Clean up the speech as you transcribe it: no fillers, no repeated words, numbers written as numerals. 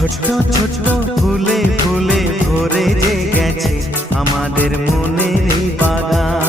ছোট্ট ছোট্ট ফুলে ফুলে ভরে যে গেছে আমাদের মনের এই বাগান।